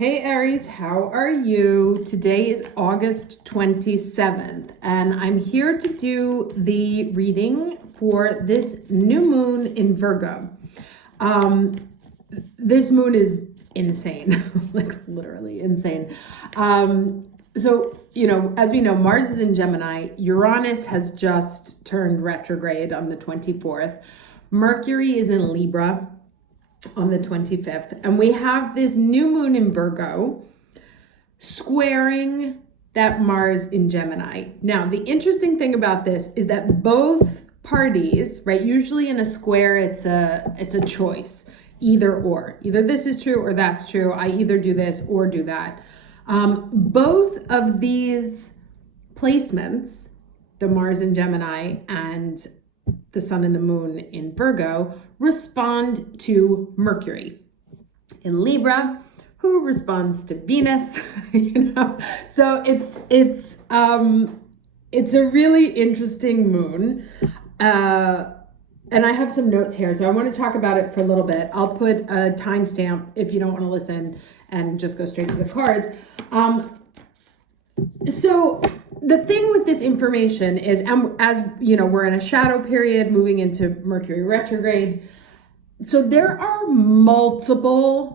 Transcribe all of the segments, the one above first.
Hey Aries, how are you? Today is August 27th, and I'm here to do the reading for this new moon in Virgo. This moon is insane, like literally insane. So, as we know, Mars is in Gemini. Uranus has just turned retrograde on the 24th. Mercury is in Libra on the 25th. And we have this new moon in Virgo squaring that Mars in Gemini. Now, the interesting thing about this is that both parties, right, usually in a square, it's a choice, either or. Either this is true or that's true. I either do this or do that. Both of these placements, the Mars in Gemini and the sun and the moon in Virgo, respond to Mercury in Libra, who responds to Venus. So it's a really interesting moon, and I have some notes here, so I want to talk about it for a little bit. I'll put a timestamp if you don't want to listen and just go straight to the cards. So the thing with this information is, as you know, we're in a shadow period moving into Mercury retrograde. So there are multiple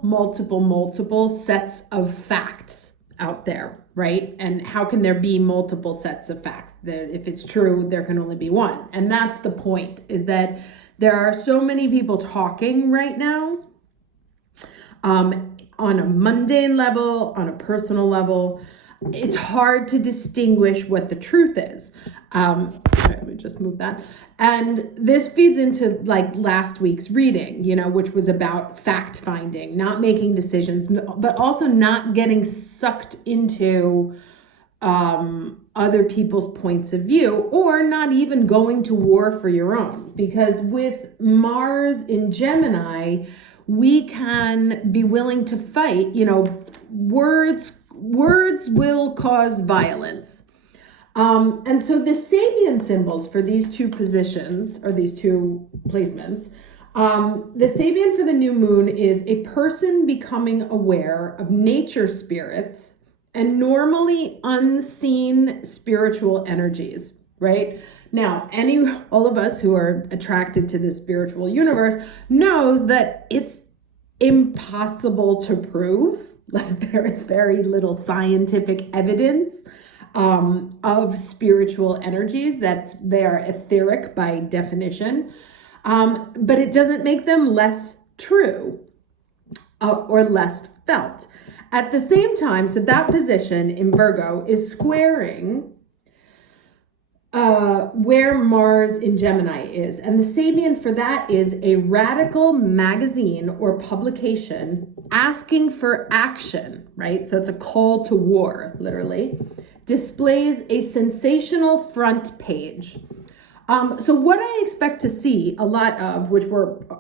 sets of facts out there, right? And how can there be multiple sets of facts? That if it's true, there can only be one. And that's the point, is that there are so many people talking right now, on a mundane level, on a personal level. It's hard to distinguish what the truth is. Sorry, let me just move that. And this feeds into like last week's reading, which was about fact finding, not making decisions, but also not getting sucked into other people's points of view, or not even going to war for your own. Because with Mars in Gemini, we can be willing to fight, words will cause violence. And so the Sabian symbols for these two positions, or these two placements, the Sabian for the new moon is a person becoming aware of nature spirits and normally unseen spiritual energies, right? Now, all of us who are attracted to the spiritual universe knows that it's impossible to prove. Like, there is very little scientific evidence of spiritual energies, that they are etheric by definition, but it doesn't make them less true or less felt. At the same time, so that position in Virgo is squaring where Mars in Gemini is. And the Sabian for that is a radical magazine or publication asking for action, right? So it's a call to war, literally. Displays a sensational front page. So what I expect to see a lot of, which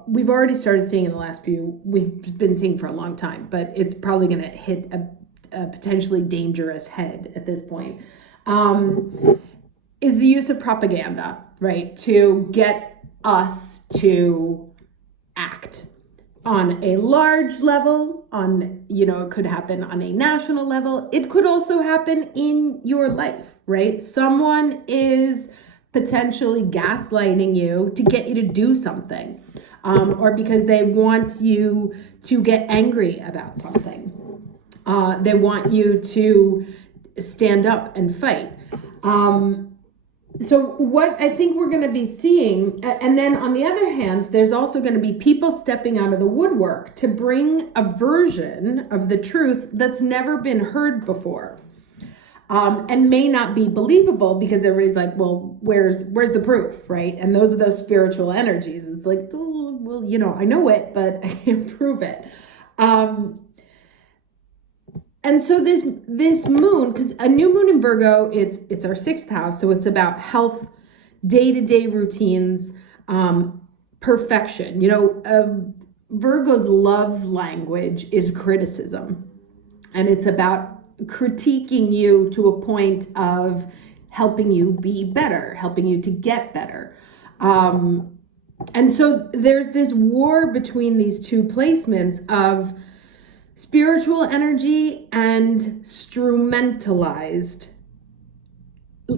we've already started seeing in the last few, we've been seeing for a long time, but it's probably going to hit a potentially dangerous head at this point, is the use of propaganda, right? To get us to act on a large level, it could happen on a national level. It could also happen in your life, right? Someone is potentially gaslighting you to get you to do something, or because they want you to get angry about something. They want you to stand up and fight. So what I think we're going to be seeing, and then on the other hand, there's also going to be people stepping out of the woodwork to bring a version of the truth that's never been heard before, and may not be believable, because everybody's like, well, where's the proof, right? And those are those spiritual energies. It's like, oh, well, I know it, but I can't prove it. And so this moon, because a new moon in Virgo, it's our 6th house, so it's about health, day-to-day routines, perfection. Virgo's love language is criticism, and it's about critiquing you to a point of helping you be better, helping you to get better. And so there's this war between these two placements of spiritual energy and strumentalized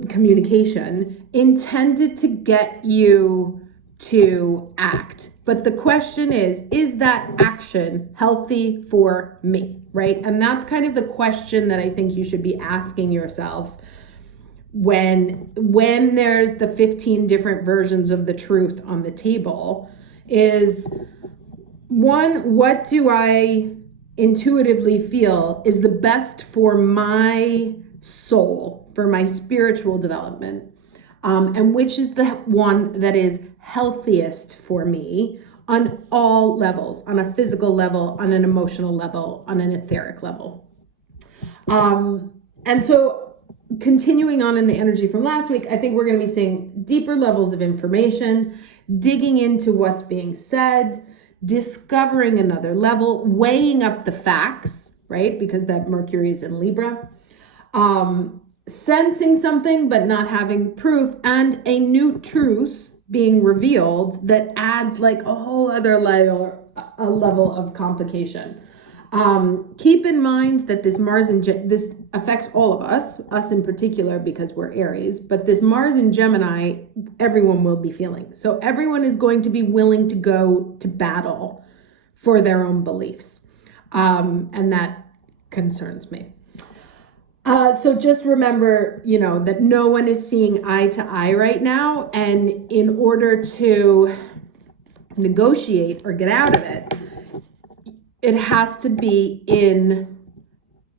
communication intended to get you to act. But the question is that action healthy for me, right? And that's kind of the question that I think you should be asking yourself when there's the 15 different versions of the truth on the table. Is one, what do I intuitively feel is the best for my soul, for my spiritual development, and which is the one that is healthiest for me on all levels, on a physical level, on an emotional level, on an etheric level. And so continuing on in the energy from last week, I think we're going to be seeing deeper levels of information, digging into what's being said, discovering another level, weighing up the facts, right? Because that Mercury is in Libra. Sensing something but not having proof, and a new truth being revealed that adds like a whole other layer, a level of complication. Keep in mind that this Mars and this affects all of us in particular because we're Aries, but this Mars and Gemini, everyone will be feeling. So everyone is going to be willing to go to battle for their own beliefs. And that concerns me. So just remember, that no one is seeing eye to eye right now. And in order to negotiate or get out of it, it has to be in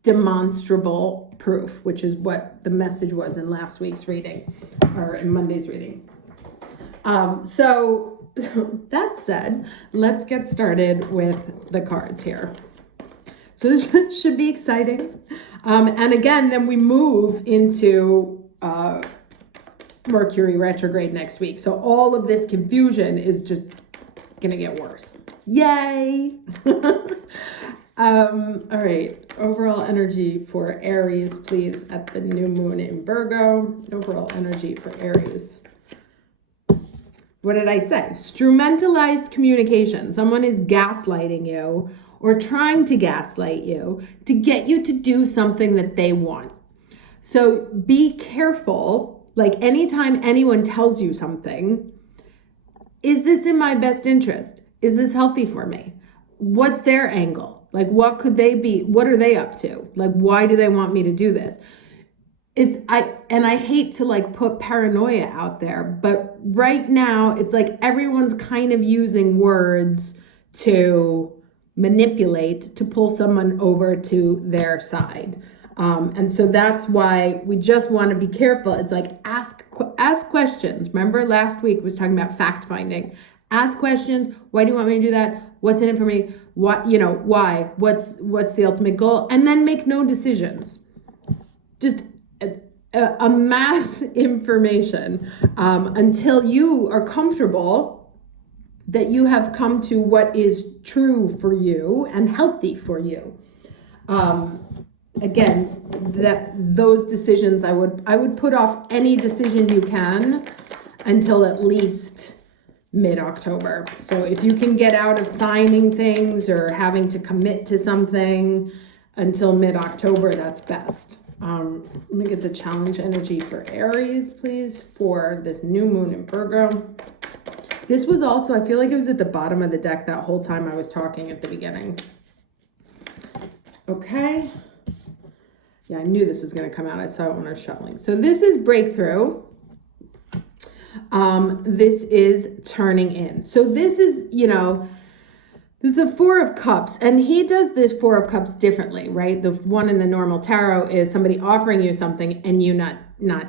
demonstrable proof, which is what the message was in last week's reading, or in Monday's reading. So that said, let's get started with the cards here. So this should be exciting. And again, then we move into Mercury retrograde next week. So all of this confusion is just going to get worse. Yay! All right. Overall energy for Aries, please, at the new moon in Virgo. Overall energy for Aries. What did I say? Strumentalized communication. Someone is gaslighting you or trying to gaslight you to get you to do something that they want. So be careful. Like anytime anyone tells you something, is this in my best interest? Is this healthy for me? What's their angle? Like, what could they be? What are they up to? Like, why do they want me to do this? I hate to like put paranoia out there, but right now it's like everyone's kind of using words to manipulate, to pull someone over to their side. And so that's why we just want to be careful. It's like ask questions. Remember last week was talking about fact finding. Ask questions. Why do you want me to do that? What's in it for me? What, why? What's the ultimate goal? And then make no decisions. Just amass information until you are comfortable that you have come to what is true for you and healthy for you. Again, those decisions, I would put off any decision you can until at least mid-October. So if you can get out of signing things or having to commit to something until mid-October, that's best. Let me get the challenge energy for Aries, please, for this new moon in Virgo. This was also, I feel like it was at the bottom of the deck that whole time I was talking at the beginning. Okay. Yeah, I knew this was going to come out. I saw it when I was shuffling. So this is breakthrough. This is turning in. So this is, this is the Four of Cups, and he does this Four of Cups differently, right? The one in the normal tarot is somebody offering you something and you not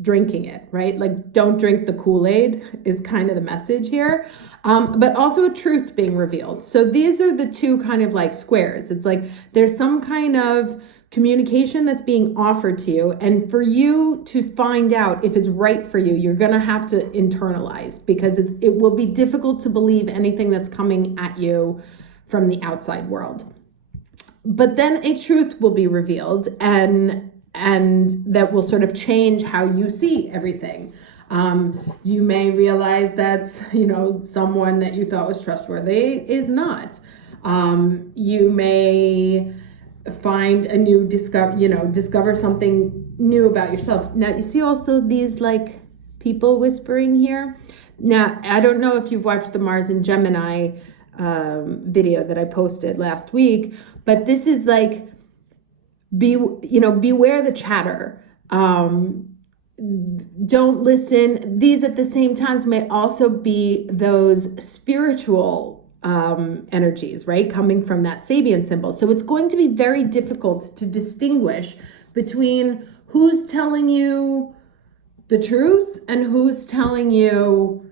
drinking it, right? Like, don't drink the Kool-Aid is kind of the message here. But also a truth being revealed. So these are the two kind of like squares. It's like there's some kind of communication that's being offered to you, and for you to find out if it's right for you, you're gonna have to internalize, because it will be difficult to believe anything that's coming at you from the outside world. But then a truth will be revealed, and that will sort of change how you see everything. You may realize that someone that you thought was trustworthy is not. You may find a new discover something new about yourself. Now, you see also these like people whispering here. Now, I don't know if you've watched the Mars and Gemini video that I posted last week, but this is like, beware the chatter. Don't listen. These at the same time may also be those spiritual energies, right? Coming from that Sabian symbol. So it's going to be very difficult to distinguish between who's telling you the truth and who's telling you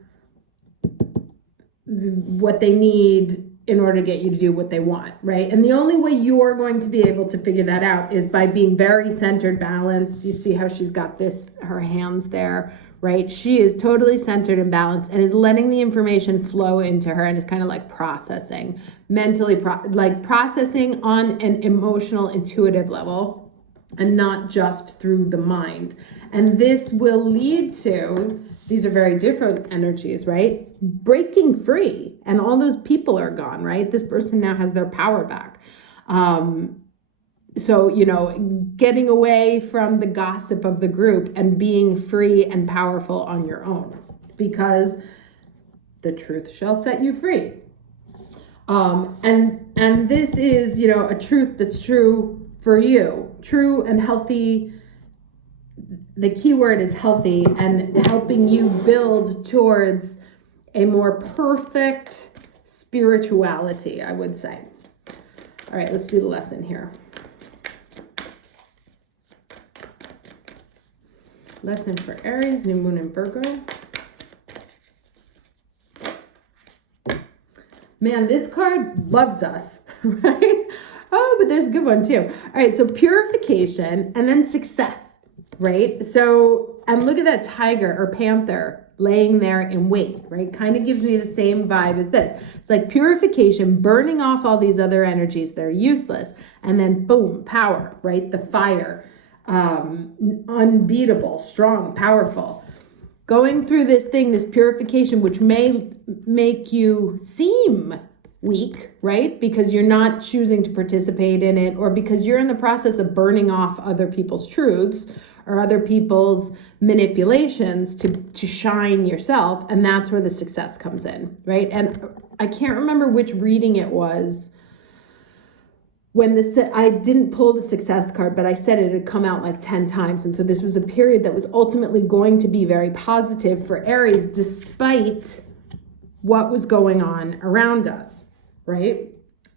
what they need in order to get you to do what they want, right? And the only way you're going to be able to figure that out is by being very centered, balanced. You see how she's got her hands there, right? She is totally centered and balanced and is letting the information flow into her and is kind of like processing, mentally, processing on an emotional, intuitive level and not just through the mind. And this will lead to, these are very different energies, right? Breaking free, and all those people are gone, right? This person now has their power back. So, getting away from the gossip of the group and being free and powerful on your own, because the truth shall set you free. And this is, a truth that's true for you, true and healthy. The key word is healthy, and helping you build towards a more perfect spirituality, I would say. All right, let's do the lesson here. Lesson for Aries, new moon in Virgo. Man, this card loves us, right? Oh, but there's a good one too. All right, so purification and then success, right? So, and look at that tiger or panther laying there in wait, right? Kind of gives me the same vibe as this. It's like purification, burning off all these other energies that are useless, and then boom, power, right? The fire, unbeatable, strong, powerful. Going through this thing, this purification, which may make you seem weak, right? Because you're not choosing to participate in it, or because you're in the process of burning off other people's truths or other people's manipulations to shine yourself. And that's where the success comes in, right? And I can't remember which reading it was when I didn't pull the success card, but I said it had come out like 10 times. And so this was a period that was ultimately going to be very positive for Aries, despite what was going on around us, right?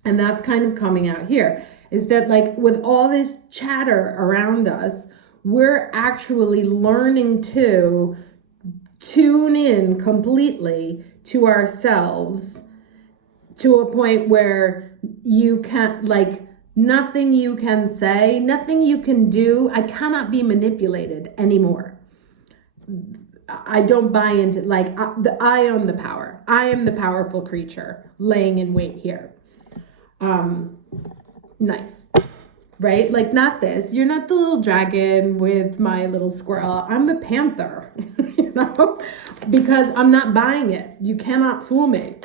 And that's kind of coming out here, is that like with all this chatter around us, we're actually learning to tune in completely to ourselves to a point where you can't, like, nothing you can say, nothing you can do, I cannot be manipulated anymore. I don't buy into, like, I own the power. I am the powerful creature laying in wait here. Nice. Right? Like, not this. You're not the little dragon with my little squirrel. I'm the panther, because I'm not buying it. You cannot fool me.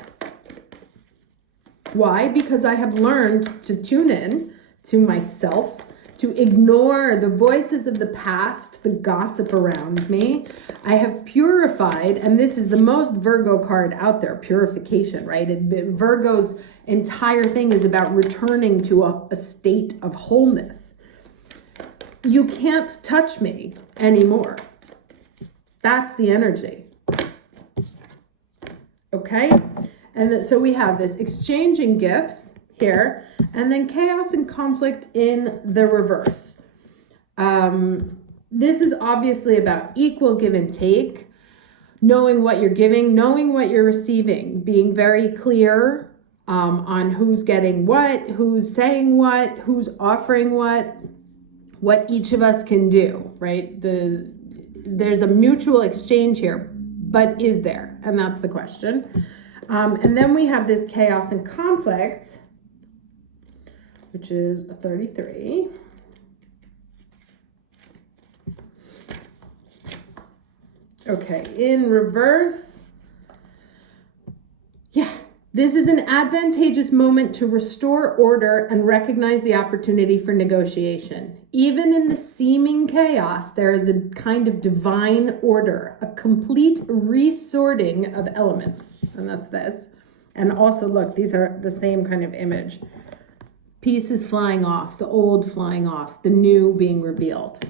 Why? Because I have learned to tune in to myself, to ignore the voices of the past, the gossip around me. I have purified, and this is the most Virgo card out there, purification, right? Virgo's entire thing is about returning to a state of wholeness. You can't touch me anymore. That's the energy. Okay? And so we have this exchanging gifts here, and then chaos and conflict in the reverse. This is obviously about equal give and take, knowing what you're giving, knowing what you're receiving, being very clear on who's getting what, who's saying what, who's offering what each of us can do, right? There's a mutual exchange here, but is there? And that's the question. And then we have this chaos and conflict, which is a 33. Okay, in reverse. Yeah, This is an advantageous moment to restore order and recognize the opportunity for negotiation. Even in the seeming chaos, there is a kind of divine order, a complete resorting of elements. And that's this. And also, look, these are the same kind of image. Pieces flying off, the old flying off, the new being revealed.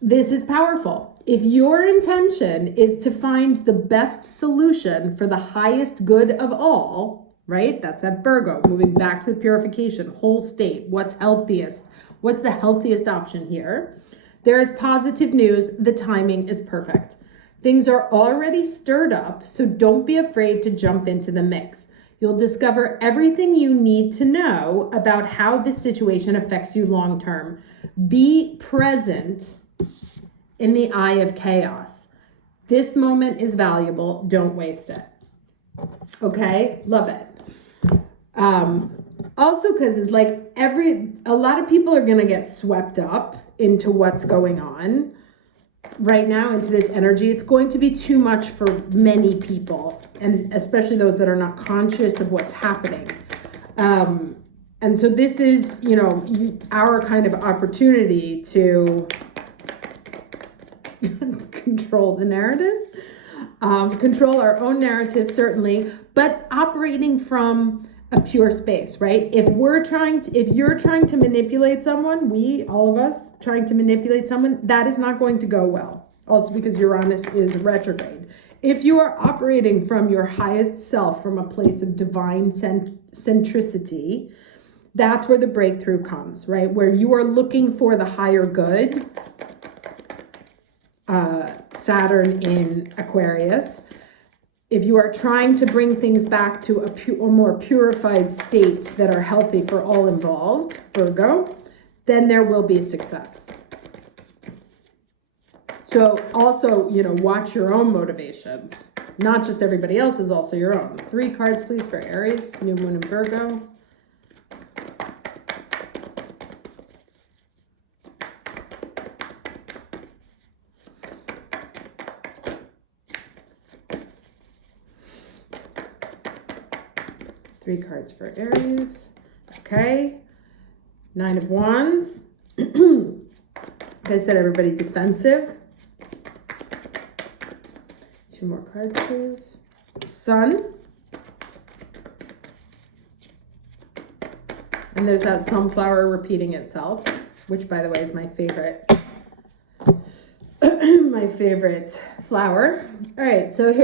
This is powerful. If your intention is to find the best solution for the highest good of all, right? That's that Virgo, moving back to the purification, whole state. What's healthiest? What's the healthiest option here? There is positive news. The timing is perfect. Things are already stirred up, so don't be afraid to jump into the mix. You'll discover everything you need to know about how this situation affects you long term. Be present in the eye of chaos. This moment is valuable. Don't waste it. Okay? Love it. Also, because it's like a lot of people are going to get swept up into what's going on right now, into this energy. It's going to be too much for many people, and especially those that are not conscious of what's happening. And so this is, our kind of opportunity to control the narrative, control our own narrative, certainly, but operating from a pure space, right? If you're trying to manipulate someone, all of us trying to manipulate someone, that is not going to go well. Also because Uranus is retrograde. If you are operating from your highest self, from a place of divine centricity, that's where the breakthrough comes, right? Where you are looking for the higher good. Saturn in Aquarius. If you are trying to bring things back to a more purified state that are healthy for all involved, Virgo, then there will be success. So also, watch your own motivations. Not just everybody else's, also your own. 3 cards, please, for Aries, new moon in Virgo. Three cards for Aries. Okay. 9 of Wands. Like I said, everybody defensive. 2 more cards, please. Sun. And there's that sunflower repeating itself, which, by the way, is my favorite. My favorite flower. All right, so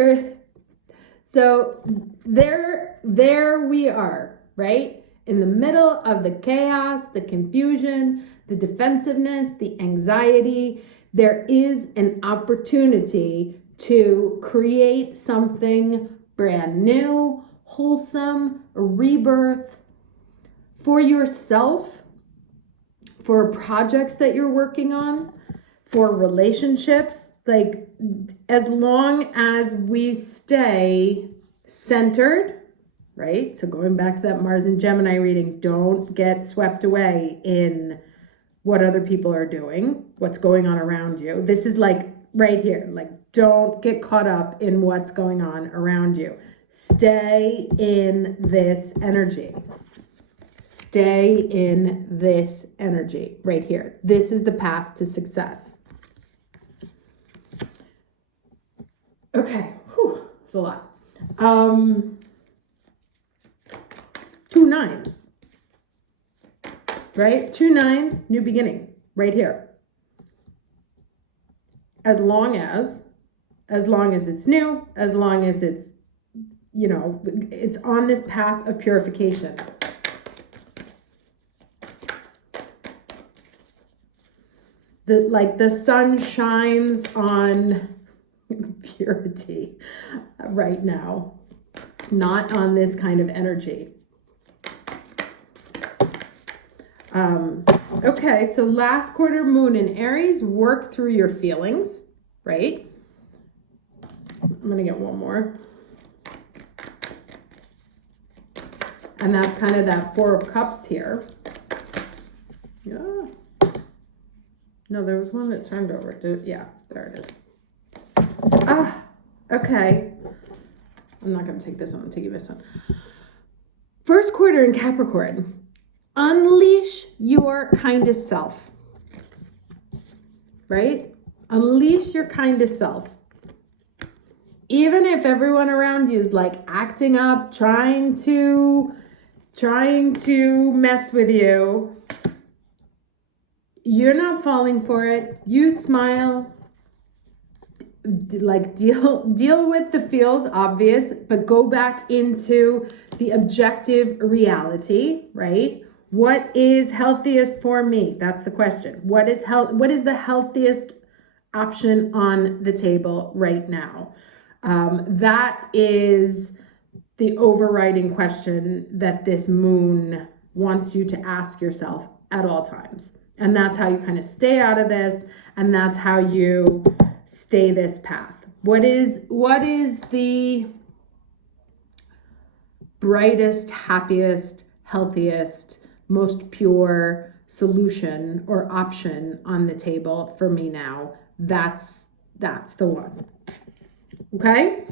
there we are, right? In the middle of the chaos, the confusion, the defensiveness, the anxiety, there is an opportunity to create something brand new, wholesome, a rebirth for yourself, for projects that you're working on, for relationships. Like, as long as we stay centered, right? So going back to that Mars and Gemini reading, don't get swept away in what other people are doing, what's going on around you. This is like right here, like, don't get caught up in what's going on around you. Stay in this energy. Stay in this energy right here. This is the path to success. Okay, whew, it's a lot. 2 9s, right? 2 9s, new beginning, right here. As long as it's new, as long as it's, it's on this path of purification. The sun shines on purity right now, not on this kind of energy. Okay, so last quarter moon in Aries, work through your feelings, right? I'm going to get one more. And that's kind of that 4 of Cups here. Yeah. No, there was one that turned over. Yeah, there it is. Okay. I'm not going to take this one. I'm taking this one. First quarter in Capricorn. Unleash your kindest self. Right? Unleash your kindest self. Even if everyone around you is like acting up, trying to mess with you, you're not falling for it. You smile, like deal with the feels, obvious, but go back into the objective reality, right? What is healthiest for me? That's the question. What is the healthiest option on the table right now? That is the overriding question that this moon wants you to ask yourself at all times. And that's how you kind of stay out of this, and that's how you stay this path. What is the brightest, happiest, healthiest, most pure solution or option on the table for me now? That's the one. Okay?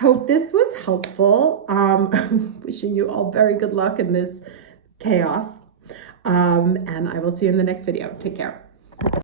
Hope this was helpful. Wishing you all very good luck in this chaos. And I will see you in the next video. Take care.